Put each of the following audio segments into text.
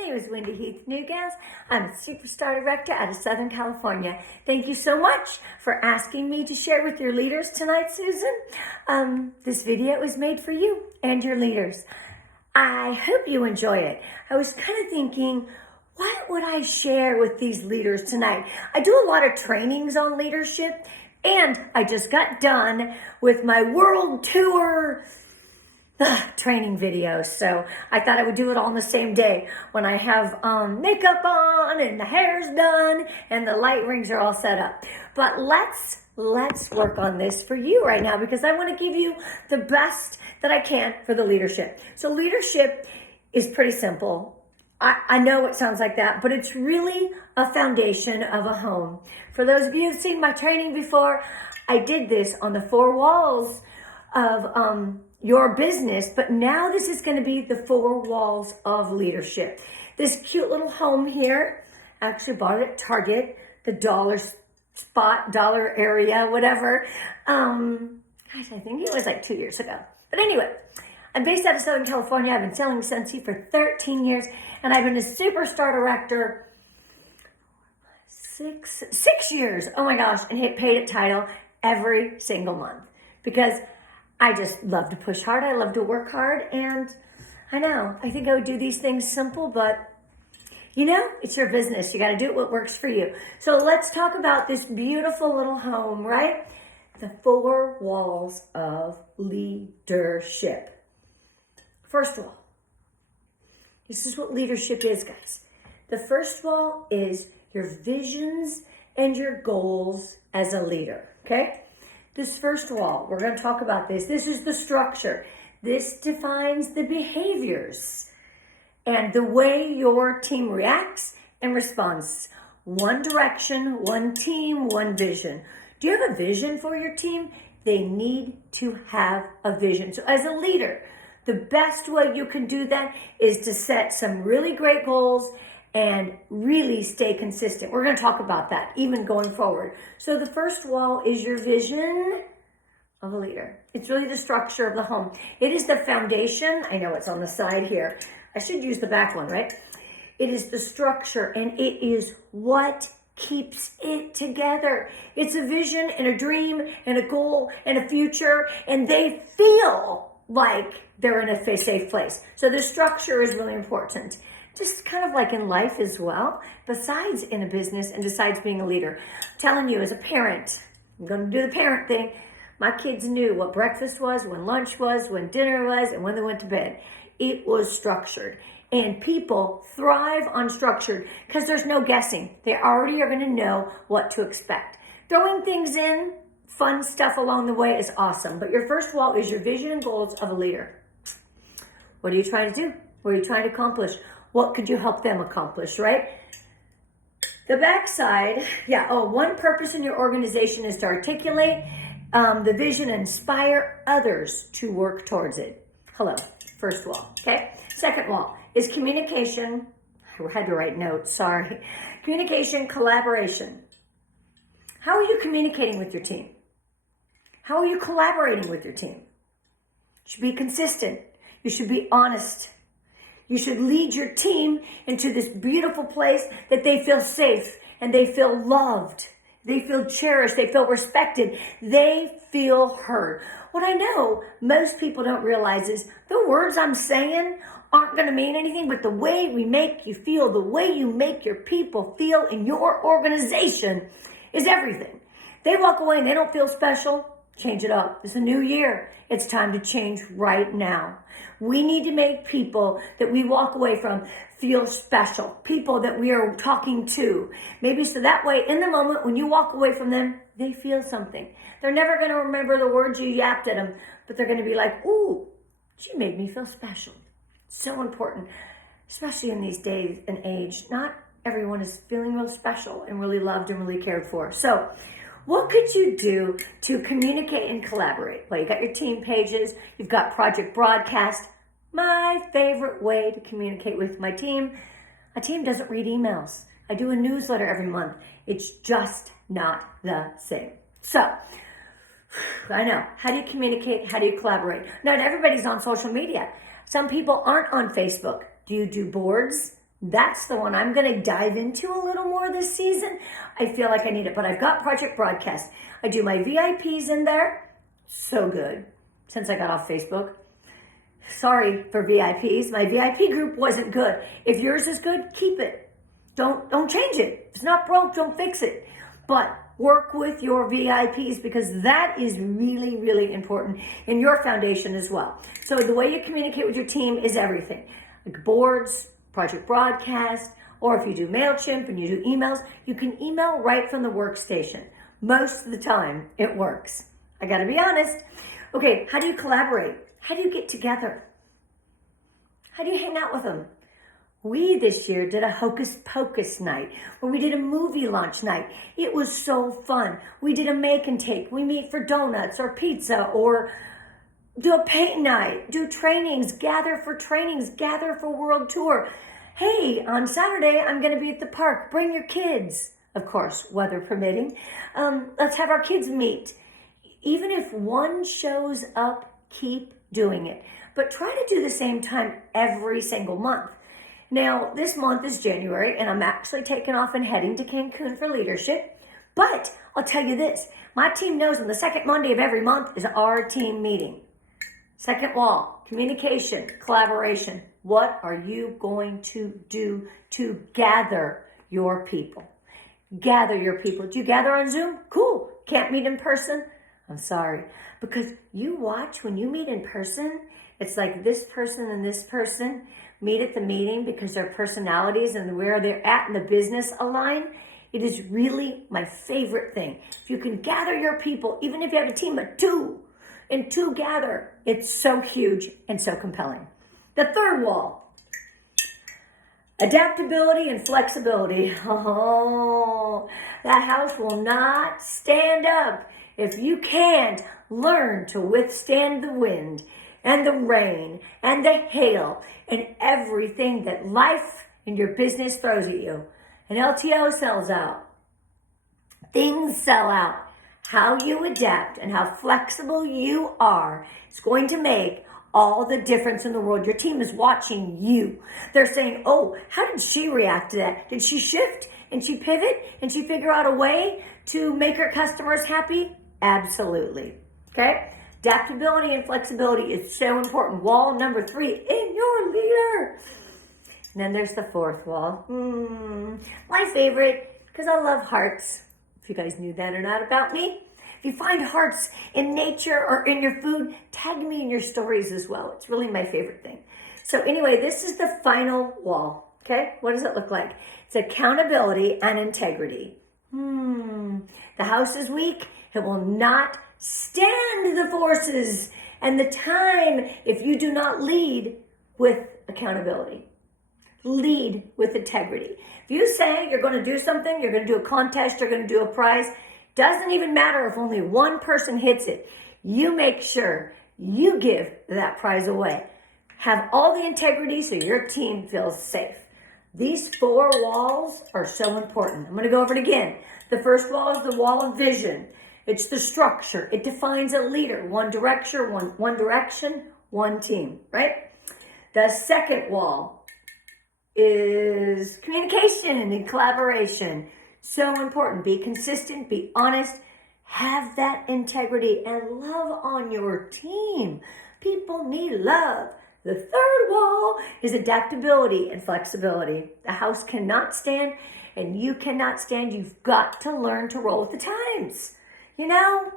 My name is Wendy Heath-Newgass. I'm a superstar director out of Southern California. Thank you so much for asking me to share with your leaders tonight, Susan. This video is made for you and your leaders. I hope you enjoy it. I was kind of thinking, what would I share with these leaders tonight? I do a lot of trainings on leadership, and I just got done with my world tour training videos. So I thought I would do it all on the same day when I have makeup on and the hair's done and the light rings are all set up. But let's work on this for you right now, because I want to give you the best that I can for the leadership. So leadership is pretty simple. I know it sounds like that, but it's really a foundation of a home. For those of you who've seen my training before, I did this on the 4 walls of your business, but now this is going to be the 4 walls of leadership. This cute little home here, I actually bought it at Target, the dollar area, whatever. Gosh, I think it was like 2 years ago. But anyway, I'm based out of Southern California. I've been selling Scentsy for 13 years, and I've been a superstar director 6 years. Oh my gosh, and hit paid at title every single month, because I just love to push hard. I love to work hard. And I think I would do these things simple, but it's your business. You got to do what works for you. So let's talk about this beautiful little home, right? The 4 walls of leadership. First wall. This is what leadership is, guys. The first wall is your visions and your goals as a leader, okay? This first wall, we're going to talk about this. This is the structure. This defines the behaviors and the way your team reacts and responds. One direction, one team, one vision. Do you have a vision for your team? They need to have a vision. So as a leader, the best way you can do that is to set some really great goals and really stay consistent. We're going to talk about that even going forward. So the first wall is your vision of a leader. It's really the structure of the home. It is the foundation. I know it's on the side here. I should use the back one, right? It is the structure, and it is what keeps it together. It's a vision and a dream and a goal and a future, and they feel like they're in a safe place. So the structure is really important. Just kind of like in life as well, besides in a business and besides being a leader. I'm telling you, as a parent, I'm going to do the parent thing. My kids knew what breakfast was, when lunch was, when dinner was, and when they went to bed. It was structured. And people thrive on structured because there's no guessing. They already are going to know what to expect. Throwing things in, fun stuff along the way is awesome. But your first wall is your vision and goals of a leader. What are you trying to do? What are you trying to accomplish? What could you help them accomplish, right? The backside, one purpose in your organization is to articulate the vision and inspire others to work towards it. Hello, first wall, okay? Second wall is communication. I had to write notes, sorry. Communication, collaboration. How are you communicating with your team? How are you collaborating with your team? You should be consistent. You should be honest. You should lead your team into this beautiful place that they feel safe and they feel loved. They feel cherished. They feel respected. They feel heard. What I know most people don't realize is the words I'm saying aren't going to mean anything, but the way we make you feel, the way you make your people feel in your organization is everything. They walk away and they don't feel special. Change it up. It's a new year. It's time to change right now. We need to make people that we walk away from feel special. People that we are talking to. Maybe so that way, in the moment, when you walk away from them, they feel something. They're never going to remember the words you yapped at them, but they're going to be like, ooh, she made me feel special. So important, especially in these days and age. Not everyone is feeling real special and really loved and really cared for. So what could you do to communicate and collaborate? Well, you got your team pages, you've got Project Broadcast. My favorite way to communicate with my team. A team doesn't read emails. I do a newsletter every month. It's just not the same. So, I know. How do you communicate? How do you collaborate? Not everybody's on social media. Some people aren't on Facebook. Do you do boards? That's the one I'm going to dive into a little more this season. I feel like I need it, but I've got Project Broadcast. I do my VIPs in there. So good. Since I got off Facebook. Sorry for VIPs. My VIP group wasn't good. If yours is good, keep it. Don't change it. If it's not broke, don't fix it. But work with your VIPs because that is really, really important in your foundation as well. So the way you communicate with your team is everything. Like boards, Project Broadcast, or if you do MailChimp and you do emails, you can email right from the workstation. Most of the time, it works. I gotta be honest. Okay, how do you collaborate? How do you get together? How do you hang out with them? We this year did a Hocus Pocus night where we did a movie launch night. It was so fun. We did a make and take. We meet for donuts or pizza or do a paint night, do trainings, gather for trainings, gather for world tour. Hey, on Saturday, I'm going to be at the park. Bring your kids, of course, weather permitting. Let's have our kids meet. Even if one shows up, keep doing it. But try to do the same time every single month. Now, this month is January, and I'm actually taking off and heading to Cancun for leadership. But I'll tell you this, my team knows on the second Monday of every month is our team meeting. Second wall, communication, collaboration. What are you going to do to gather your people? Gather your people. Do you gather on Zoom? Cool. Can't meet in person? I'm sorry. Because you watch when you meet in person, it's like this person and this person meet at the meeting because their personalities and where they're at in the business align. It is really my favorite thing. If you can gather your people, even if you have a team of two, and two gather, it's so huge and so compelling. The third wall, adaptability and flexibility. Oh, that house will not stand up if you can't learn to withstand the wind and the rain and the hail and everything that life and your business throws at you. An LTO sells out. Things sell out. How you adapt and how flexible you are is going to make all the difference in the world. Your team is watching you. They're saying, oh, how did she react to that? Did she shift and she pivot and she figure out a way to make her customers happy? Absolutely. Okay? Adaptability and flexibility is so important. Wall number 3 in your leader. And then there's the fourth wall. My favorite, because I love hearts. If you guys knew that or not about me. If you find hearts in nature or in your food, tag me in your stories as well. It's really my favorite thing. So anyway, this is the final wall. Okay, what does it look like? It's accountability and integrity. The house is weak. It will not stand the forces and the time if you do not lead with accountability. Lead with integrity. If you say you're going to do something, you're going to do a contest, you're going to do a prize, doesn't even matter if only one person hits it. You make sure you give that prize away. Have all the integrity so your team feels safe. These 4 walls are so important. I'm going to go over it again. The first wall is the wall of vision. It's the structure. It defines a leader. One direction, one team, right? The second wall is communication and collaboration. So important. Be consistent, be honest, have that integrity, and love on your team. People need love. The third wall is adaptability and flexibility. The house cannot stand, and you cannot stand. You've got to learn to roll with the times. You know,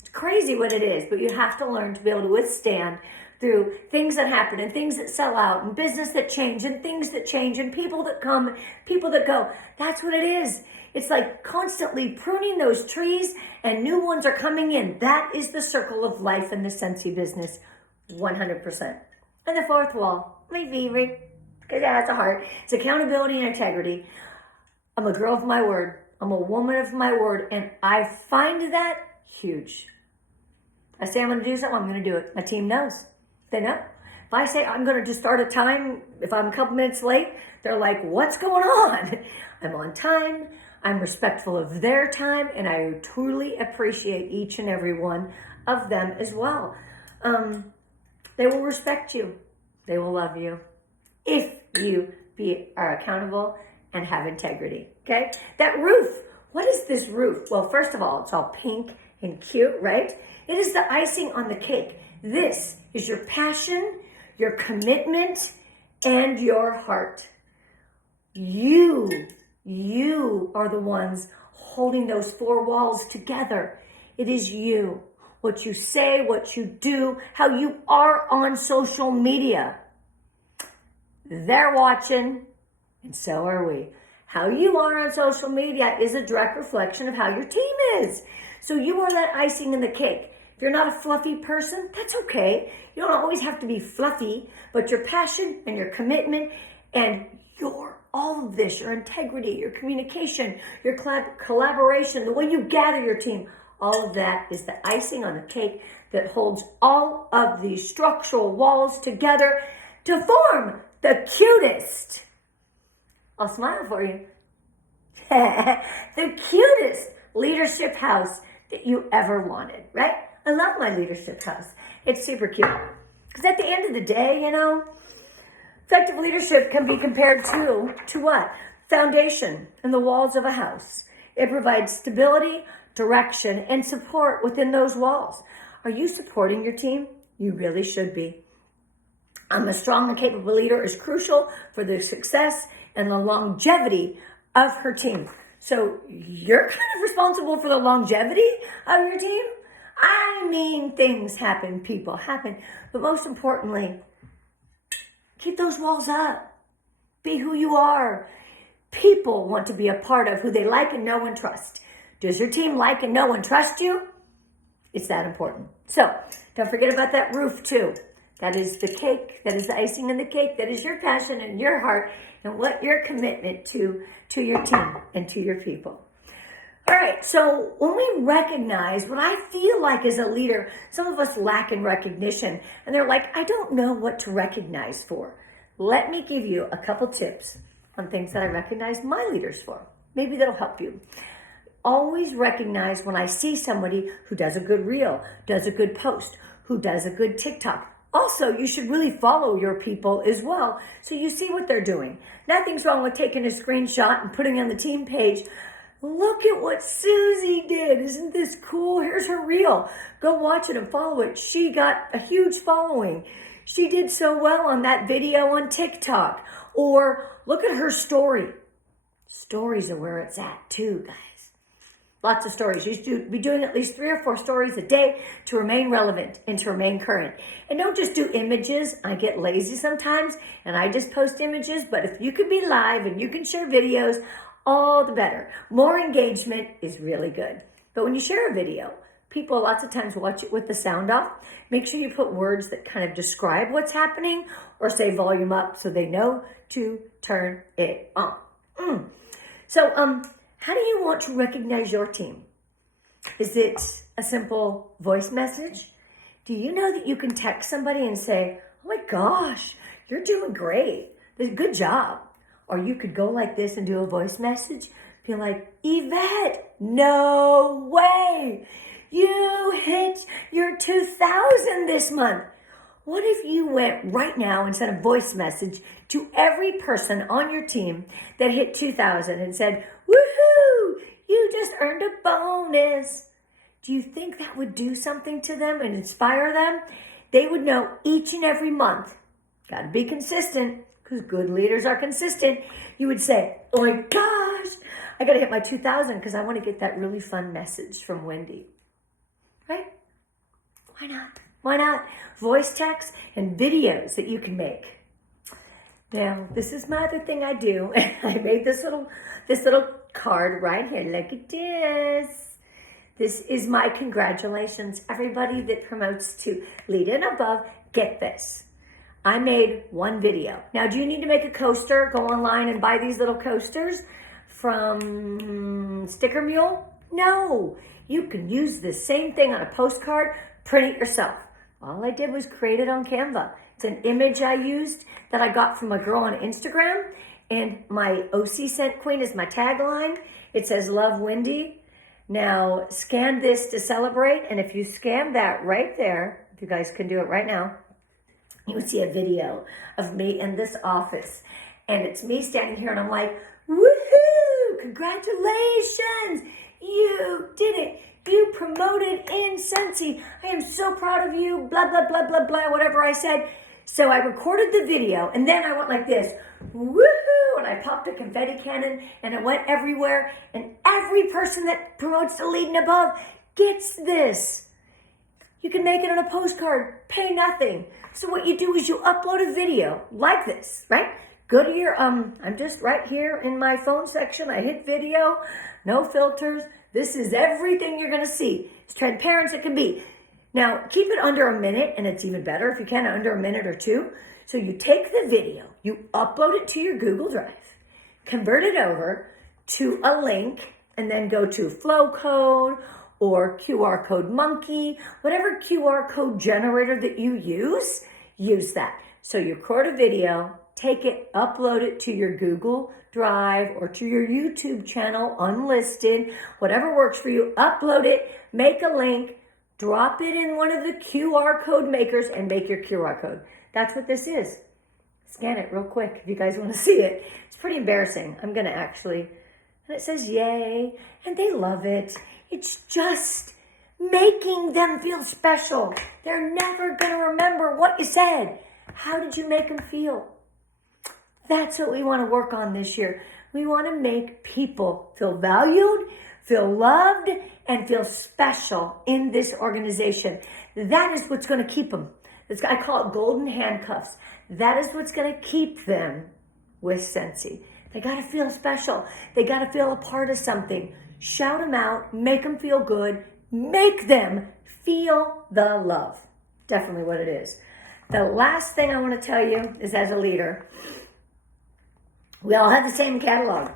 it's crazy what it is, but you have to learn to be able to withstand through things that happen and things that sell out and business that change and things that change and people that come, people that go. That's what it is. It's like constantly pruning those trees and new ones are coming in. That is the circle of life in the Scentsy business, 100%. And the fourth wall, my favorite, because it has a heart, it's accountability and integrity. I'm a girl of my word. I'm a woman of my word, and I find that huge. I say I'm going to do something, I'm going to do it. My team knows. They know. If I say I'm going to just start a time, if I'm a couple minutes late, they're like, what's going on? I'm on time. I'm respectful of their time, and I truly appreciate each and every one of them as well. They will respect you. They will love you if you are accountable and have integrity, okay? That roof, what is this roof? Well, first of all, it's all pink and cute, right? It is the icing on the cake. This is your passion, your commitment, and your heart. You are the ones holding those four walls together. It is you. What you say, what you do, how you are on social media. They're watching, and so are we. How you are on social media is a direct reflection of how your team is. So you are that icing in the cake. If you're not a fluffy person, that's okay. You don't always have to be fluffy, but your passion and your commitment and all of this, your integrity, your communication, your collaboration, the way you gather your team, all of that is the icing on the cake that holds all of these structural walls together to form the cutest, I'll smile for you, the cutest leadership house that you ever wanted, right? I love my leadership house. It's super cute. Because at the end of the day, effective leadership can be compared to what? Foundation and the walls of a house. It provides stability, direction, and support within those walls. Are you supporting your team? You really should be. A strong and capable leader is crucial for the success and the longevity of her team. So you're kind of responsible for the longevity of your team? I mean, things happen, people happen, but most importantly, keep those walls up. Be who you are. People want to be a part of who they like and know and trust. Does your team like and know and trust you? It's that important. So don't forget about that roof too. That is the cake. That is the icing on the cake. That is your passion and your heart and what your commitment to your team and to your people. All right, so when we recognize what I feel like as a leader, some of us lack in recognition, and they're like, I don't know what to recognize for. Let me give you a couple tips on things that I recognize my leaders for. Maybe that'll help you. Always recognize when I see somebody who does a good reel, does a good post, who does a good TikTok. Also, you should really follow your people as well so you see what they're doing. Nothing's wrong with taking a screenshot and putting it on the team page. Look at what Susie did. Isn't this cool? Here's her reel. Go watch it and follow it. She got a huge following. She did so well on that video on TikTok. Or look at her story. Stories are where it's at too, guys. Lots of stories. You should be doing at least 3 or 4 stories a day to remain relevant and to remain current. And don't just do images. I get lazy sometimes and I just post images. But if you can be live and you can share videos, all the better. More engagement is really good. But when you share a video, people lots of times watch it with the sound off. Make sure you put words that kind of describe what's happening or say volume up so they know to turn it on. So, how do you want to recognize your team? Is it a simple voice message? Do you know that you can text somebody and say, oh my gosh, you're doing great. Good job. Or you could go like this and do a voice message. Be like, Yvette, no way. You hit your 2,000 this month. What if you went right now and sent a voice message to every person on your team that hit 2,000 and said, woohoo, you just earned a bonus. Do you think that would do something to them and inspire them? They would know each and every month. Got to be consistent. Because good leaders are consistent. You would say, oh my gosh, I got to hit my 2,000 because I want to get that really fun message from Wendy. Right? Why not? Why not? Voice text and videos that you can make. Now, this is my other thing I do. I made this little card right here. Look at this. This is my congratulations. Everybody that promotes to lead and above, get this. I made one video. Now, do you need to make a coaster? Go online and buy these little coasters from Sticker Mule? No. You can use the same thing on a postcard, print it yourself. All I did was create it on Canva. It's an image I used that I got from a girl on Instagram, and my OC Scent Queen is my tagline. It says, Love Wendy. Now, scan this to celebrate, and if you scan that right there, if you guys can do it right now, you would see a video of me in this office. And it's me standing here and I'm like, woohoo, congratulations, you did it. You promoted in Scentsy. I am so proud of you, blah, blah, blah, blah, blah, whatever I said. So I recorded the video and then I went like this, woohoo, and I popped a confetti cannon and it went everywhere. And every person that promotes the Lead and Above gets this. You can make it on a postcard, pay nothing. So what you do is you upload a video like this, right? Go to your, I'm just right here in my phone section. I hit video, no filters. This is everything you're gonna see. It's transparent as it can be. Now, keep it under a minute, and it's even better if you can, under a minute or two. So you take the video, you upload it to your Google Drive, convert it over to a link, and then go to Flow Code or QR Code Monkey, whatever QR code generator that you use that. So you record a video, take it, upload it to your Google Drive or to your YouTube channel, unlisted, whatever works for you, upload it, make a link, drop it in one of the QR code makers and make your QR code. That's what this is. Scan it real quick if you guys want to see it. It's pretty embarrassing. I'm going to actually, and it says yay, and they love it. It's just making them feel special. They're never going to remember what you said. How did you make them feel? That's what we want to work on this year. We want to make people feel valued, feel loved, and feel special in this organization. That is what's going to keep them. I call it golden handcuffs. That is what's going to keep them with Scentsy. They got to feel special. They got to feel a part of something. Shout them out, make them feel good, make them feel the love. Definitely what it is. The last thing I want to tell you is, as a leader, we all have the same catalog.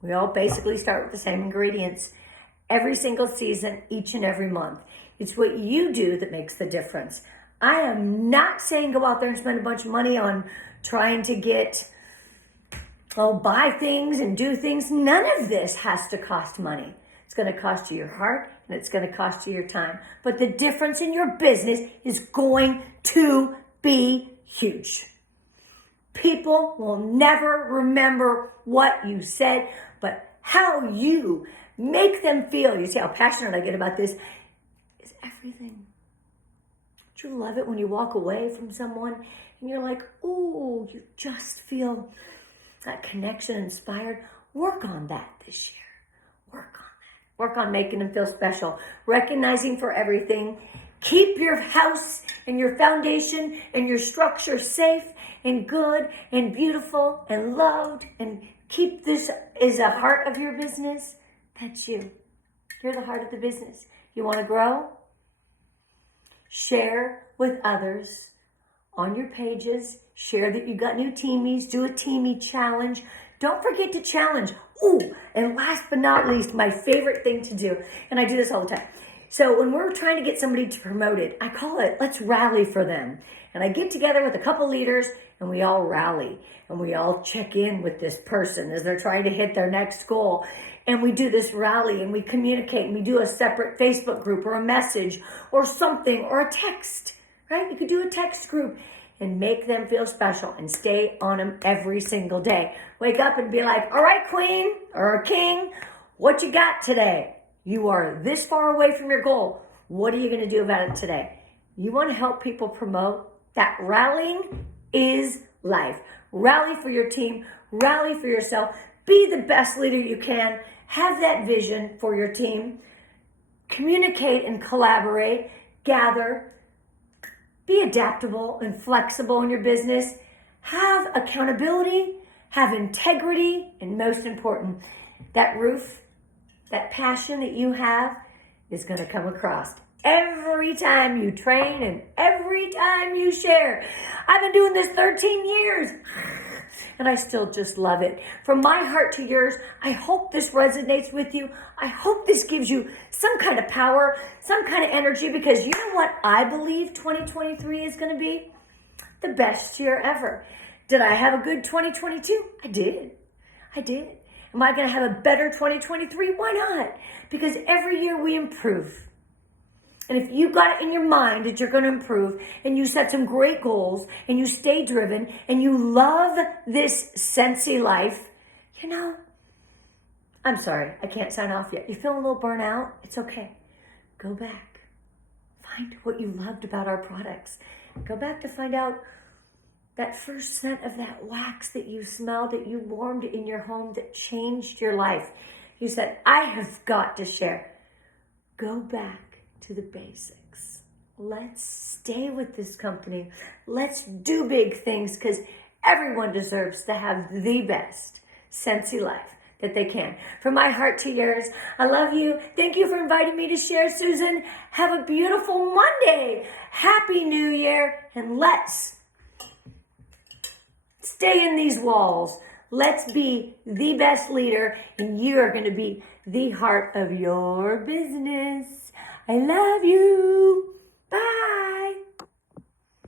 We all basically start with the same ingredients every single season, each and every month. It's what you do that makes the difference. I am not saying go out there and spend a bunch of money on trying to buy things and do things. None of this has to cost money. It's going to cost you your heart and it's going to cost you your time. But the difference in your business is going to be huge. People will never remember what you said, but how you make them feel. You see how passionate I get about this is everything. Don't you love it when you walk away from someone and you're like, ooh, you just feel that connection, inspired? Work on that this year. Work on that. Work on making them feel special. Recognizing for everything. Keep your house and your foundation and your structure safe and good and beautiful and loved, and keep this as a heart of your business. That's you. You're the heart of the business. You want to grow? Share with others on your pages. Share that you got new teamies. Do a teamie challenge. Don't forget to challenge. Ooh, and last but not least, my favorite thing to do, and I do this all the time. So when we're trying to get somebody to promote it, I call it, let's rally for them. And I get together with a couple leaders and we all rally and we all check in with this person as they're trying to hit their next goal. And we do this rally and we communicate and we do a separate Facebook group or a message or something or a text, right? You could do a text group and make them feel special and stay on them every single day. Wake up and be like, all right, queen or king, what you got today? You are this far away from your goal. What are you going to do about it today? You want to help people promote? That rallying is life. Rally for your team. Rally for yourself. Be the best leader you can. Have that vision for your team. Communicate and collaborate. Gather. Be adaptable and flexible in your business. Have accountability. Have integrity. And most important, that roof, that passion that you have is going to come across every time you train and every time you share. I've been doing this 13 years and I still just love it. From my heart to yours, I hope this resonates with you. I hope this gives you some kind of power, some kind of energy, because you know what I believe 2023 is going to be? The best year ever. Did I have a good 2022? I did. Am I going to have a better 2023? Why not? Because every year we improve. And if you got it in your mind that you're going to improve and you set some great goals and you stay driven and you love this Scentsy life, you know, I'm sorry, I can't sign off yet. You're feeling a little burnt out? It's okay. Go back. Find what you loved about our products. Go back to find out that first scent of that wax that you smelled, that you warmed in your home, that changed your life. You said, I have got to share. Go back to the basics. Let's stay with this company. Let's do big things because everyone deserves to have the best Scentsy life that they can. From my heart to yours, I love you. Thank you for inviting me to share, Susan. Have a beautiful Monday. Happy New Year. And let's stay in these walls. Let's be the best leader, and you are going to be the heart of your business. I love you. Bye.